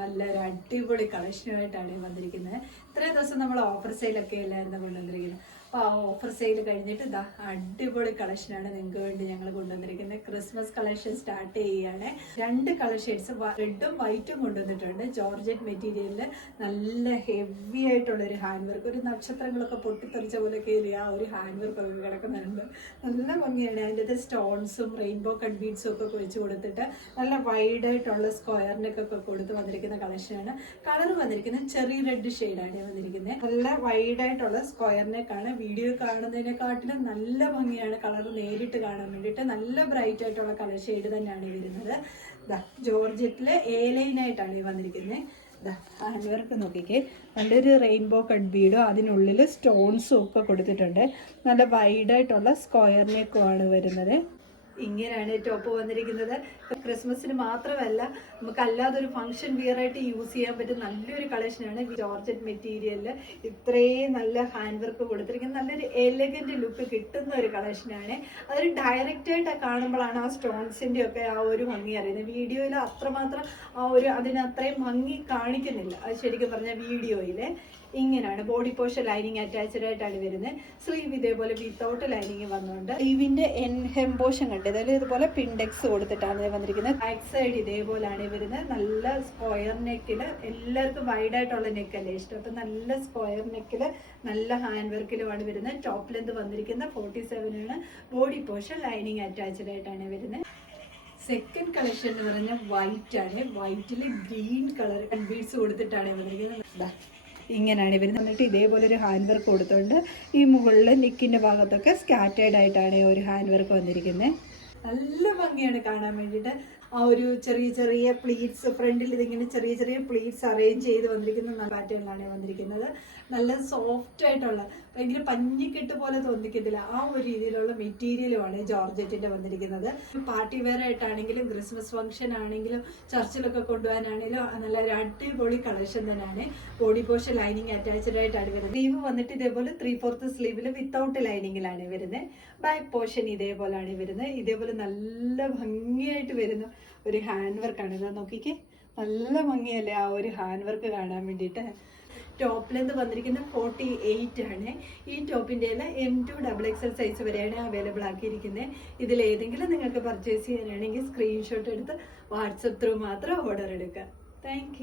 നല്ലൊരു അടിപൊളി കളക്ഷനുമായിട്ടാണ് വന്നിരിക്കുന്നത്. ഇത്രയും ദിവസം നമ്മൾ ഓഫർ സെയിലൊക്കെ അല്ലായിരുന്നു കൊണ്ടുവന്നിരിക്കുന്നത്. അപ്പോൾ ആ ഓഫർ സെയിൽ കഴിഞ്ഞിട്ട് ഇതാ അടിപൊളി കളക്ഷനാണ് നിങ്ങൾക്ക് വേണ്ടി ഞങ്ങൾ കൊണ്ടുവന്നിരിക്കുന്നത്. ക്രിസ്മസ് കളക്ഷൻ സ്റ്റാർട്ട് ചെയ്യുകയാണ്. 2 കളർ ഷെയ്ഡ്സ് റെഡും വൈറ്റും കൊണ്ടുവന്നിട്ടുണ്ട്. ജോർജറ്റ് മെറ്റീരിയലിൽ നല്ല ഹെവി ആയിട്ടുള്ളൊരു ഹാൻഡ് വർക്ക്, ഒരു നക്ഷത്രങ്ങളൊക്കെ പൊട്ടിത്തെറിച്ച പോലെ കയറി ആ ഒരു ഹാൻഡ് വർക്ക് ഒക്കെ കിടക്കുന്നുണ്ട്. നല്ല ഭംഗിയാണ്. അതിൻ്റെ അത് സ്റ്റോൺസും റെയിൻബോ കട്ട് ബീഡ്സും ഒക്കെ വെച്ച് കൊടുത്തിട്ട് നല്ല വൈഡായിട്ടുള്ള സ്ക്വയർ നെക്കൊക്കെ കൊടുത്ത് വന്നിരിക്കുന്ന കളക്ഷനാണ്. കളർ വന്നിരിക്കുന്നത് ചെറിയ റെഡ് ഷെയ്ഡാണ് വന്നിരിക്കുന്നത്. നല്ല വൈഡായിട്ടുള്ള സ്ക്വയർ നെക്കാണ്. വീഡിയോ കാണുന്നതിനെക്കാട്ടിലും നല്ല ഭംഗിയാണ് കളർ നേരിട്ട് കാണാൻ വേണ്ടിയിട്ട്. നല്ല ബ്രൈറ്റ് ആയിട്ടുള്ള കളർ ഷെയ്ഡ് തന്നെയാണ് വരുന്നത്. ജോർജറ്റില് ലൈനായിട്ടാണ് ഈ വന്നിരിക്കുന്നത്. ഹാൻഡ് വർക്ക് നോക്കിക്കേ, നല്ലൊരു റെയിൻബോ കട്ട് ബീഡും അതിനുള്ളിൽ സ്റ്റോൺസും ഒക്കെ കൊടുത്തിട്ടുണ്ട്. നല്ല വൈഡായിട്ടുള്ള സ്ക്വയർ നെക്കും ആണ് വരുന്നത്. ഇങ്ങനെയാണ് ടോപ്പ് വന്നിരിക്കുന്നത്. ക്രിസ്മസിന് മാത്രമല്ല, നമുക്ക് അല്ലാതൊരു ഫംഗ്ഷൻ വിയർ ആയിട്ട് യൂസ് ചെയ്യാൻ പറ്റും നല്ലൊരു കളക്ഷനാണ്. ജോർജറ്റ് മെറ്റീരിയലിൽ ഇത്രയും നല്ല ഹാൻഡ് വർക്ക് കൊടുത്തിരിക്കുന്നത് നല്ലൊരു എലഗന്റ് ലുക്ക് കിട്ടുന്ന ഒരു കളക്ഷനാണ്. അതൊരു ഡയറക്റ്റ് ആയിട്ട് കാണുമ്പോഴാണ് ആ സ്റ്റോൺസിന്റെ ഒക്കെ ആ ഒരു ഭംഗി അറിയുന്നത്. വീഡിയോയിൽ അത്രമാത്രം അതിനത്രയും ഭംഗി കാണിക്കുന്നില്ല. അത് ശരിക്കും പറഞ്ഞാൽ വീഡിയോയില് ഇങ്ങനെയാണ്. ബോഡി പോർഷൻ ലൈനിങ് അറ്റാച്ച്ഡ് ആയിട്ടാണ് വരുന്നത്. സ്ലീവ് ഇതേപോലെ വിത്തൗട്ട് ലൈനിങ് വന്നുകൊണ്ട് സ്ലീവിന്റെ ഹെം പോർഷൻ കണ്ട് അതായത് ഇതുപോലെ പിൻഡെക്സ് കൊടുത്തിട്ടാണ് വന്നിരിക്കുന്നത്. ബാക്ക് സൈഡ് ഇതേപോലെയാണ് വരുന്നത്. നല്ല സ്ക്വയർ നെക്കില്, എല്ലാവർക്കും വൈഡ് ആയിട്ടുള്ള നെക്കല്ലേ ഇഷ്ടം. അപ്പൊ നല്ല സ്ക്വയർ നെക്കില് നല്ല ഹാൻഡ് വർക്കിലുമാണ് വരുന്നത്. ടോപ്പ് ലെന്ത് വന്നിരിക്കുന്ന 47 ആണ്. ബോഡി പോർഷൻ ലൈനിങ് അറ്റാച്ച്ഡ് ആയിട്ടാണ് വരുന്നത്. സെക്കൻഡ് കളക്ഷൻ എന്ന് പറഞ്ഞാൽ വൈറ്റ് ആണ്. വൈറ്റില് ഗ്രീൻ കളർ ബീഡ്സ് കൊടുത്തിട്ടാണ് വന്നിരിക്കുന്നത്. ഇങ്ങനെയാണ് വരുന്നത്. എന്നിട്ട് ഇതേപോലെ ഒരു ഹാൻഡ് വർക്ക് കൊടുത്തുകൊണ്ട് ഈ മുകളിൽ നെക്കിൻ്റെ ഭാഗത്തൊക്കെ സ്കാറ്റേർഡ് ആയിട്ടാണ് ഒരു ഹാൻഡ് വർക്ക് വന്നിരിക്കുന്നത്. നല്ല ഭംഗിയാണ് കാണാൻ വേണ്ടിയിട്ട്. ആ ഒരു ചെറിയ ചെറിയ പ്ലീറ്റ്സ് ഫ്രണ്ടിൽ ഇതിങ്ങനെ ചെറിയ ചെറിയ പ്ലീറ്റ്സ് അറേഞ്ച് ചെയ്ത് വന്നിരിക്കുന്ന പാറ്റേണിലാണ് വന്നിരിക്കുന്നത്. നല്ല സോഫ്റ്റ് ആയിട്ടുള്ള ഭയങ്കര പഞ്ഞിക്കെട്ട് പോലെ തോന്നിക്കത്തില്ല ആ ഒരു രീതിയിലുള്ള മെറ്റീരിയലുമാണ് ജോർജറ്റിന്റെ വന്നിരിക്കുന്നത്. പാർട്ടി വെയർ ആയിട്ടാണെങ്കിലും ക്രിസ്മസ് ഫംഗ്ഷൻ ആണെങ്കിലും ചർച്ചിലൊക്കെ കൊണ്ടുപോകാനാണെങ്കിലും നല്ല ഒരു അടിപൊളി കളക്ഷൻ തന്നെയാണ്. ബോഡി പോർഷൻ ലൈനിങ് അറ്റാച്ച്ഡ് ആയിട്ടാണ് വരുന്നത്. സ്ലീവ് വന്നിട്ട് ഇതേപോലെ 3/4 സ്ലീവിൽ വിത്തൗട്ട് ലൈനിങ്ങിലാണ് വരുന്നത്. ബാക്ക് പോർഷൻ ഇതേപോലെയാണ് വരുന്നത്. ഇതേപോലെ നല്ല ഭംഗിയായിട്ട് വരുന്ന ഒരു ഹാൻഡ് വർക്കാണ്. ഇത് നോക്കിക്കേ, നല്ല ഭംഗിയല്ലേ ആ ഒരു ഹാൻഡ് വർക്ക് കാണാൻ വേണ്ടിയിട്ട്. ടോപ്പ് ലെന്ത് വന്നിരിക്കുന്നത് 48 ആണ്. ഈ ടോപ്പിൻ്റെ M2 XXL സൈസ് വരെയാണ് അവൈലബിൾ ആക്കിയിരിക്കുന്നത്. ഇതിലേതെങ്കിലും നിങ്ങൾക്ക് പർച്ചേസ് ചെയ്യാനാണെങ്കിൽ സ്ക്രീൻഷോട്ട് എടുത്ത് വാട്സപ്പ് ത്രൂ മാത്രം ഓർഡർ എടുക്കുക. താങ്ക്